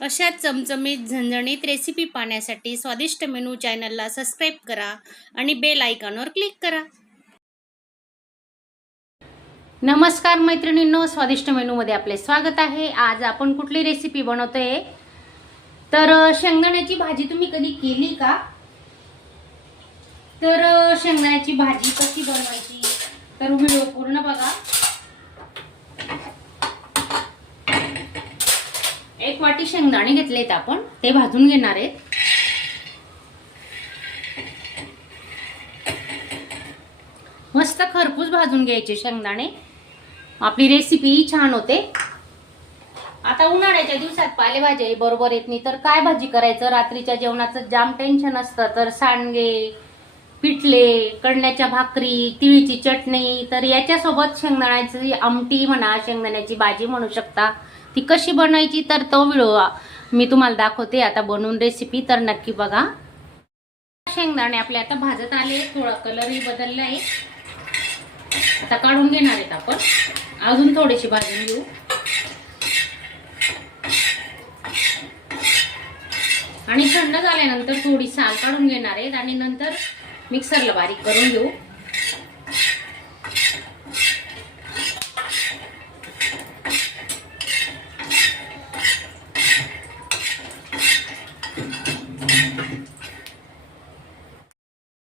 अशा चमचमीत झणझणीत रेसिपी पाहण्यासाठी स्वादिष्ट मेनू चॅनलला सबस्क्राईब करा आणि बेल आयकॉनवर क्लिक करा। नमस्कार मैत्रिणींनो, स्वादिष्ट मेनूमध्ये आपले स्वागत आहे। आज आपण कुठली रेसिपी बनवतोय तर शेंगदाण्याची भाजी तुम्ही कधी केली का? तर शेंगदाण्याची भाजी कशी बनवायची तर व्हिडिओ पूर्ण बघा। एक वाटी शेंगदाणे घेतलेत आपण, ते भाजून घेणार आहेत। मस्त खरपूस भाजून घ्यायचे शेंगदाणे, आपली रेसिपी छान होते। आता उन्हाळ्याच्या दिवसात पालेभाज्या बरोबर येत नाही तर काय भाजी करायचं, रात्रीच्या जेवणाचं जाम टेन्शन असतं। तर सांडगे, पिठले, कडण्याच्या भाकरी, तिळीची चटणी, तर याच्यासोबत शेंगदाण्याची आमटी म्हणा, शेंगदाण्याची भाजी म्हणू शकता, ती कशी बनायची तर तो व्हिडिओ मी तुम्हाला दाखवते आता बनवून रेसिपी, तर नक्की बघा। शेंगदाणे आपले आता भाजत आले, थोडा कलरही बदलला आहे। आता काढून घेणार आहेत आपण, अजून थोडेसे भाजून घेऊ। आणि थंड झाल्यानंतर थोडी साल काढून घेणार आहेत आणि नंतर मिक्सरला बारीक करून घेऊ।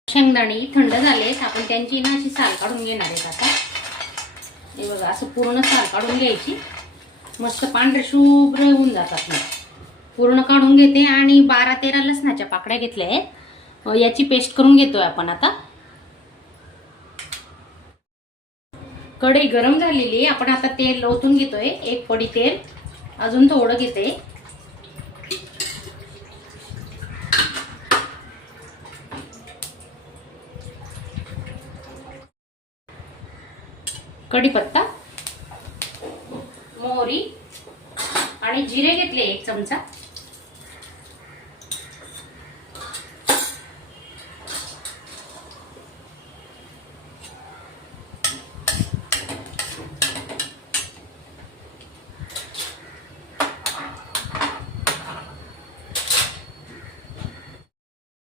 शेंगदाणे थंड झालेत, आपण त्यांची ना अशी साल काढून घेणार आहेत। आता हे बघा, असं पूर्ण साल काढून घ्यायची, मस्त पांढरे शुभ्र होऊन जातात ना। पूर्ण काढून घेते आणि 12-13 लसणाच्या पाकळ्या घेतल्या आहेत, याची पेस्ट करून घेतोय आपण। आता कढई गरम झालेली, आपण आता तेल ओतून घेतोय, एक पडी तेल, अजून थोडं घेते। कढीपत्ता, मोहरी आणि जिरे घेतले 1 चमचा।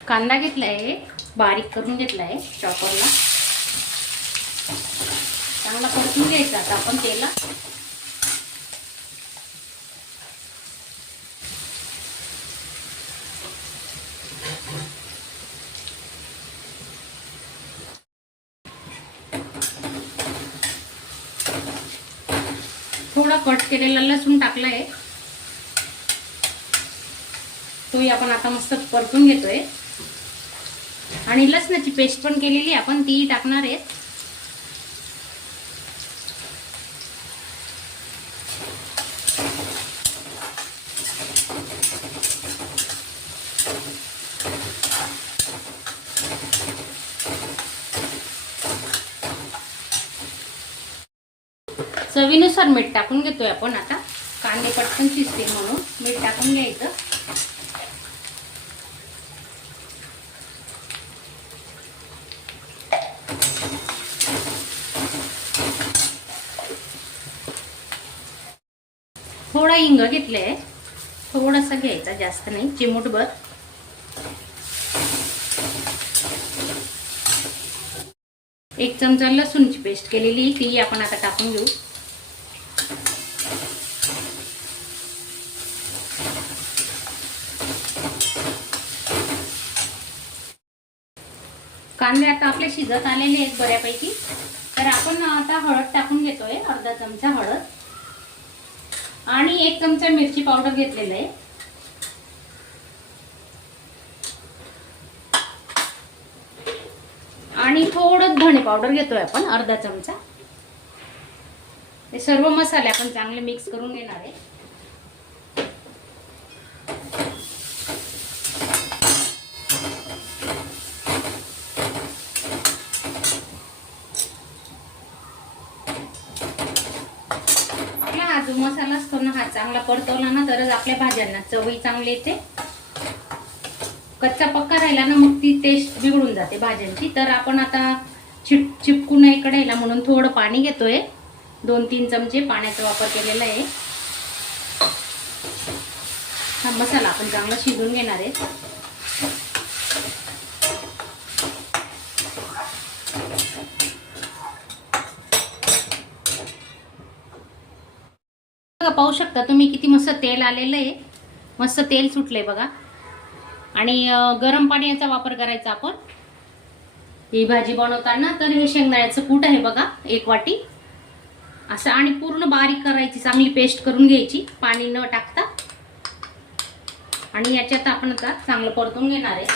कांदा घेतलाय, बारीक करून घेतलाय चॉपरला, चांगला परतून घ्यायचा आता आपण तेला। थोडा कट केलेला लसूण टाकलाय, तोही आपण आता मस्त परतून घेतोय। आणि लसणाची पेस्ट पण केलेली आपण, ती टाकणार आहे। चवीनुसार मीठ टाकून घेतोय आपण आता, कांदे पटकन शिजतील म्हणून मीठ टाकून घ्यायचं। थोडा हिंग घेतलाय, थोडासा घ्यायचा, जास्त नाही, चिमूटभर। एक चमचा लसूणची पेस्ट केलेली, ती आपण आता टाकून घेऊ। कांदे आता आपले शिजत आलेले आहेत बऱ्यापैकी, तर आपण आता हळद टाकून घेतोय, अर्धा चमचा हळद आणि 1 चमचा मिरची पावडर घेतलेला आहे। आणि थोडं धणे पावडर घेतोय आपण, अर्धा चमचा। हे सर्व मसाले आपण चांगले मिक्स करून घेणार आहे। आपला हा जो मसाला असतो ना, हा चांगला परतवला ना तरच आपल्या भाज्यांना चवही चांगली येते। कच्चा पक्का राहिला ना मग ती टेस्ट बिघडून जाते भाज्यांची। तर आपण आता चिपकू नये कढईला म्हणून थोडं पाणी घेतोय, 2-3 चमचे पाण्याचा वापर केलेला आहे। हा मसाला आपण चांगला शिजवून घेणार आहे. बघा, पाहू शकता तुम्ही किती मस्त तेल आलेलं आहे, मस्त तेल सुटलंय बघा. आणि गरम पाण्याचा वापर करायचा आपण ही भाजी बनवताना. तर हे शेंगदाण्याचं कूट आहे बघा, 1 वाटी असं, आणि पूर्ण बारीक करायची, चांगली पेस्ट करून घ्यायची पाणी न टाकता. आणि याच्यात आपण आता चांगलं परतून घेणार आहे.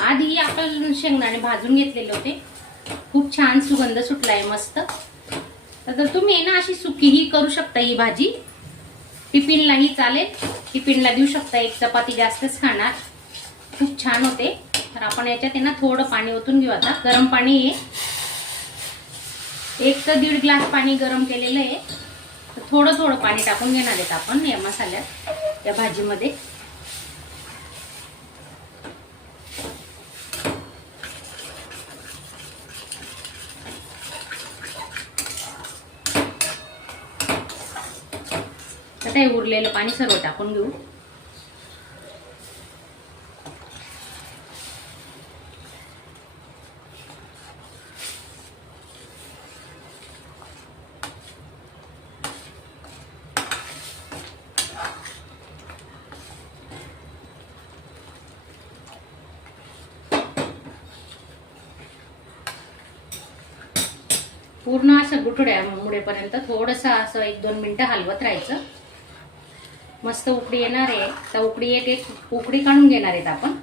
आधी आपण शेंगदाणे भाजून घेतलेले होते, खूप छान सुगंध सुटलाय मस्त. तर तुम्ही ना अशी सुकीही करू शकता ही भाजी, टिफिनलाही चालेल, टिफिनला देऊ शकता. एक चपाती जास्तच खाणार, खूप छान होते. तर आपण याच्यात ना थोडं पाणी ओतून घेऊ. आता गरम पाणी आहे, 1 ते 1.5 ग्लास पाणी गरम केलेलं आहे. तर थोडं थोडं पाणी टाकून घेणार आहेत आपण या मसाल्यात, या भाजीमध्ये. आता हे उरलेलं पाणी सर्व टाकून घेऊ. पूर्ण असं गुठड्या मुडेपर्यंत थोडंसं असं 1-2 मिनिटं हलवत राहायचं. मस्त उकडी येणार आहे. तर उकडी एक उकडी काढून घेणार आहेत आपण.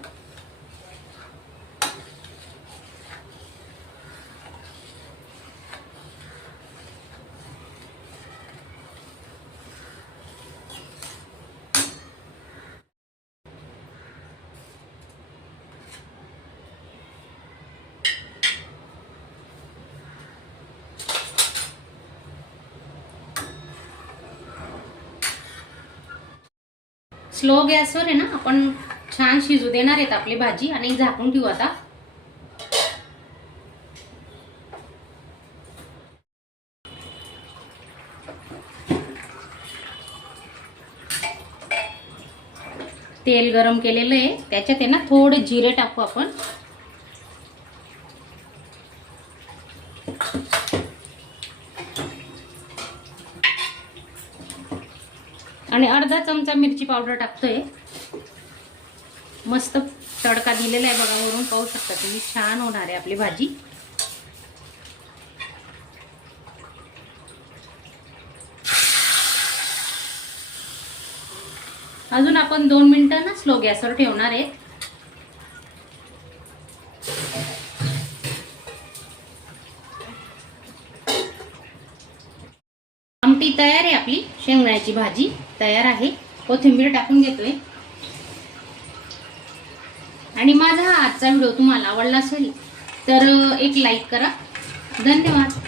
स्लो गॅसवर आहे ना आपण छान शिजू देणार आहेत आपली भाजी. आणि झाकून ठेवू आता. तेल गरम केलेलं आहे, त्याच्यात आहे ना थोडे जिरे टाकू आपण. आणि अर्धा चमचा मिरची पावडर टाकतोय. मस्त तडका दिलेला आहे बघा, वरून पाहू शकता तुम्ही. छान होणार आहे आपली भाजी. अजून आपण 2 मिनिटं ना स्लो गॅसवर ठेवणार आहे. आमटी तयार आहे, आपली शेंगदाण्याची भाजी तयार आहे. कोथिंबीर टाकून घेतोय. आणि माझा हा आजचा व्हिडिओ तुम्हाला आवडला असेल तर एक लाईक करा. धन्यवाद.